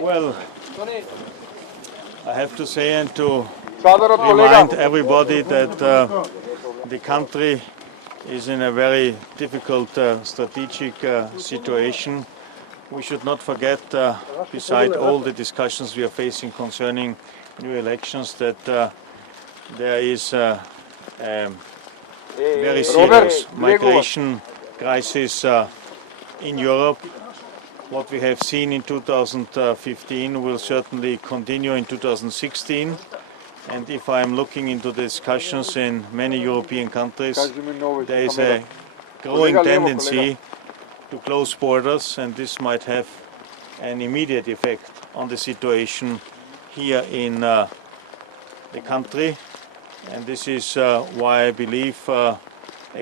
Well, I have to say and to remind everybody that the country is in a very difficult strategic situation. We should not forget, beside all the discussions we are facing concerning new elections, that there is a very serious migration crisis in Europe. What we have seen in 2015 will certainly continue in 2016. And if I am looking into the discussions in many European countries, there is a growing tendency to close borders, and this might have an immediate effect on the situation here in the country. And this is why I believe a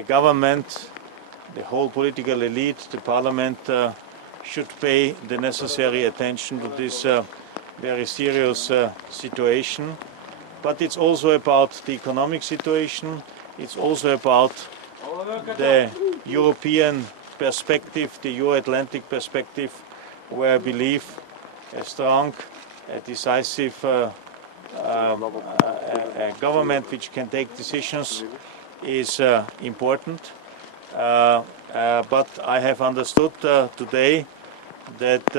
government, the whole political elite, the parliament, should pay the necessary attention to this very serious situation. But it's also about the economic situation, it's also about the European perspective, the Euro-Atlantic perspective, where I believe a strong, decisive government which can take decisions is important. But I have understood today that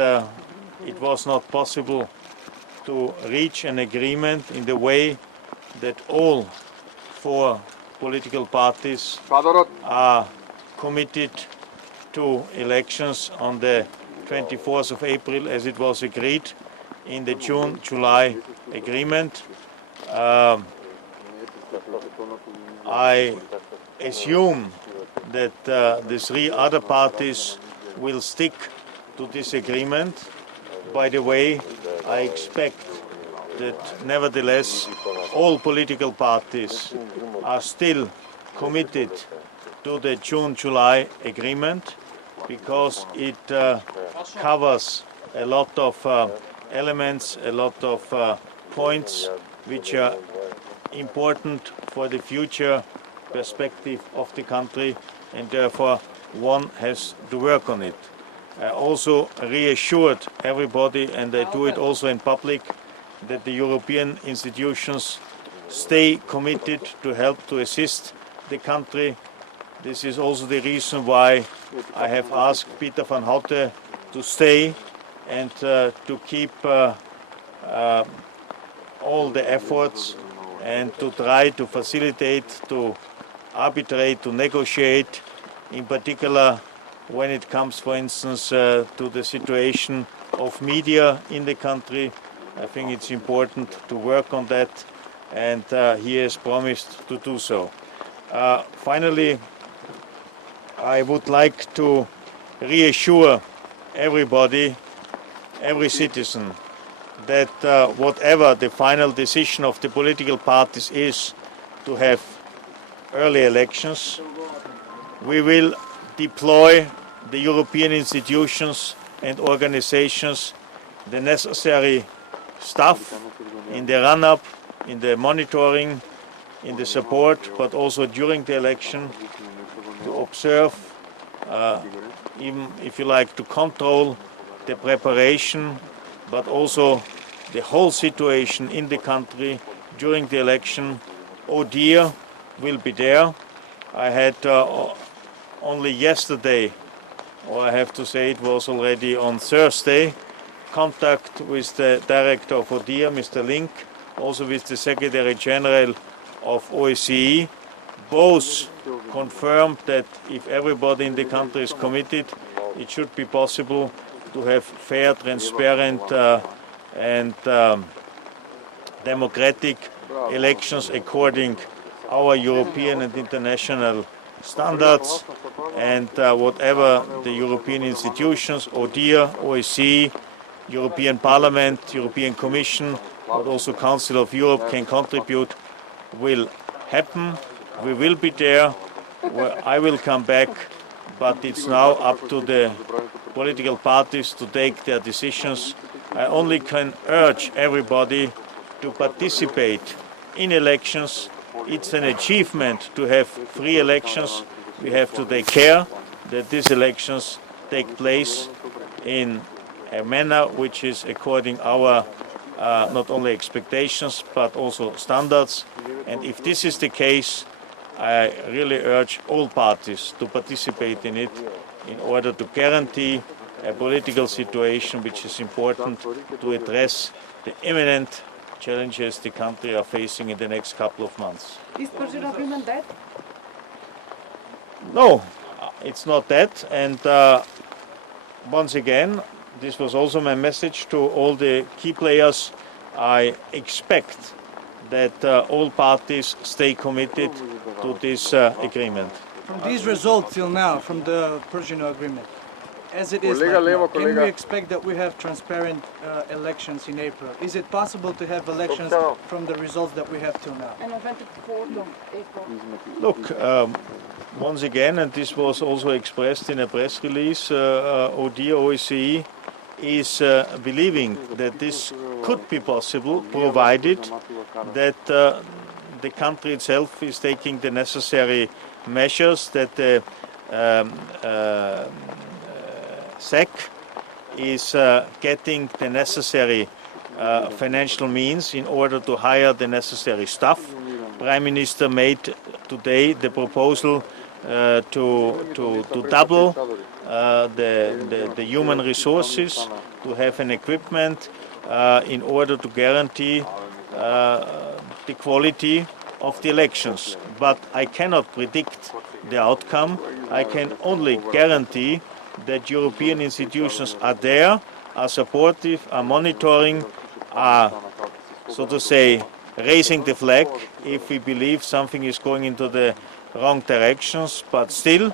it was not possible to reach an agreement in the way that all four political parties are committed to elections on the 24th of April, as it was agreed in the June-July agreement. I assume that the three other parties will stick to this agreement. By the way, I expect that nevertheless all political parties are still committed to the June-July agreement, because it covers a lot of elements, a lot of points which are important for the future perspective of the country, and therefore one has to work on it. I also reassured everybody, and I do it also in public, that the European institutions stay committed to help to assist the country. This is also the reason why I have asked Peter van Houte to stay and to keep all the efforts and to try to facilitate, to arbitrate, to negotiate, in particular when it comes, for instance, to the situation of media in the country. I think it's important to work on that, and he has promised to do so. Finally, I would like to reassure everybody, every citizen, that whatever the final decision of the political parties is to have early elections, we will deploy the European institutions and organizations the necessary staff in the run-up, in the monitoring, in the support, but also during the election, to observe, even if you like, to control the preparation, but also the whole situation in the country during the election. ODIHR will be there. I had only yesterday, or I have to say it was already on Thursday, contact with the director of ODIHR, Mr. Link, also with the Secretary General of OSCE. Both confirmed that if everybody in the country is committed, it should be possible to have fair, transparent and democratic elections according our European and international standards, and whatever the European institutions, ODIHR, OSCE, European Parliament, European Commission, but also Council of Europe can contribute will happen. We will be there. I will come back, but it's now up to the political parties to take their decisions. I only can urge everybody to participate in elections it's an achievement to have free elections. We have to take care that these elections take place in a manner which is according our not only expectations but also standards. And if this is the case, I really urge all parties to participate in it in order to guarantee a political situation which is important to address the imminent challenges the country are facing in the next couple of months. Is Persian agreement dead? No, it's not that. And once again, this was also my message to all the key players. I expect that all parties stay committed to this agreement. From these results till now, from the Persian agreement, as it is right now, can we expect that we have transparent elections in April? Is it possible to have elections from the results that we have till now? And on 24th of April. Look, once again, and this was also expressed in a press release, OSCE is believing that this could be possible, provided that the country itself is taking the necessary measures, that the SEC is getting the necessary financial means in order to hire the necessary staff. Prime Minister made today the proposal to double the human resources, to have an equipment in order to guarantee the quality of the elections. But I cannot predict the outcome. I can only guarantee that European institutions are there, are supportive, are monitoring, are, so to say, raising the flag if we believe something is going into the wrong directions. But still,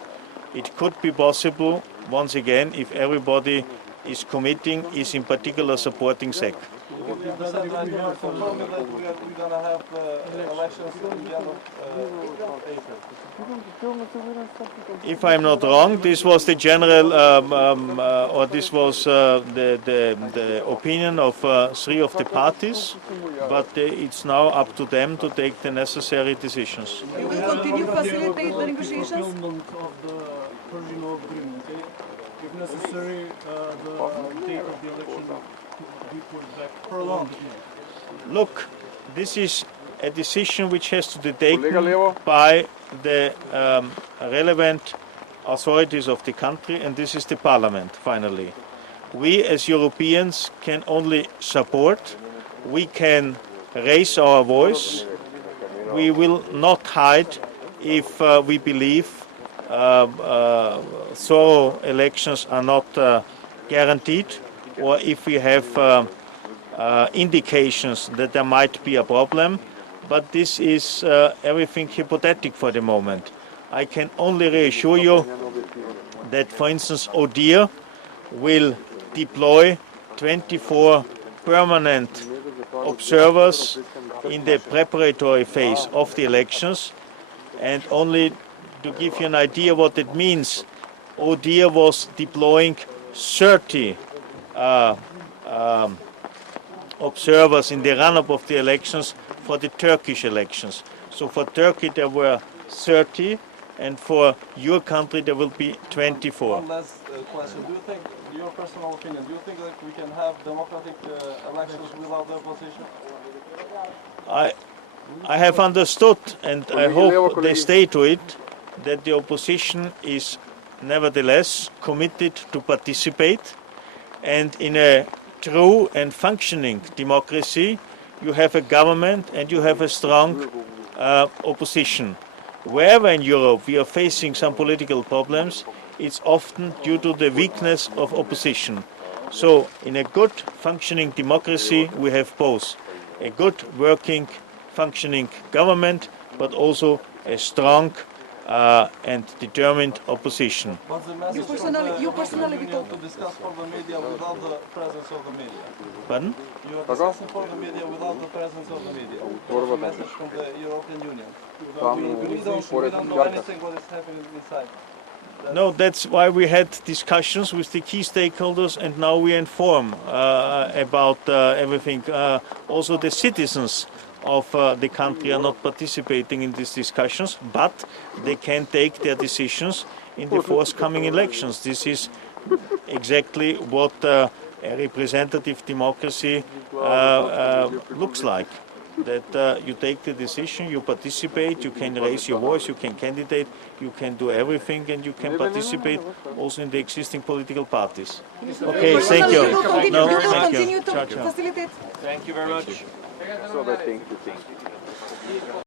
it could be possible, once again, if everybody is committing, is in particular supporting SEC. If I'm not wrong, this was the general, or this was the opinion of three of the parties, but it's now up to them to take the necessary decisions. You will continue to facilitate the negotiations? Of the Persian agreement, if necessary, the date of the election be put back prolonged. Look, this is a decision which has to be taken by the relevant authorities of the country, and this is the parliament, finally. We as Europeans can only support, we can raise our voice, we will not hide if we believe thorough elections are not guaranteed, or if we have indications that there might be a problem. But this is everything hypothetical for the moment. I can only reassure you that, for instance, ODIHR will deploy 24 permanent observers in the preparatory phase of the elections. And only to give you an idea what it means, ODIHR was deploying 30 observers in the run-up of the elections for the Turkish elections. So for Turkey there were 30, and for your country there will be 24. One last question. Do you think, your personal opinion, do you think that we can have democratic elections without the opposition? I have understood, and I hope they stay to it, that the opposition is nevertheless committed to participate, and in a true and functioning democracy you have a government and you have a strong opposition. Wherever in Europe we are facing some political problems, it's often due to the weakness of opposition. So in a good functioning democracy we have both a good working functioning government, but also a strong and determined opposition. What's the message You personally to discuss for the media without the presence of the media? Pardon? You are discussing for the media without the presence of the media. What's the message from the European Union? We don't know anything what is happening inside. No, that's why we had discussions with the key stakeholders, and now we inform about everything. Also the citizens of the country are not participating in these discussions, but they can take their decisions in the forthcoming elections. This is exactly what a representative democracy looks like. That you take the decision, you participate, you can raise your voice, you can candidate, you can do everything, and you can participate also in the existing political parties. Okay, thank you. You will continue, No, you will thank you. continue to Ciao, ciao. facilitate. Thank you very much. So that thank you.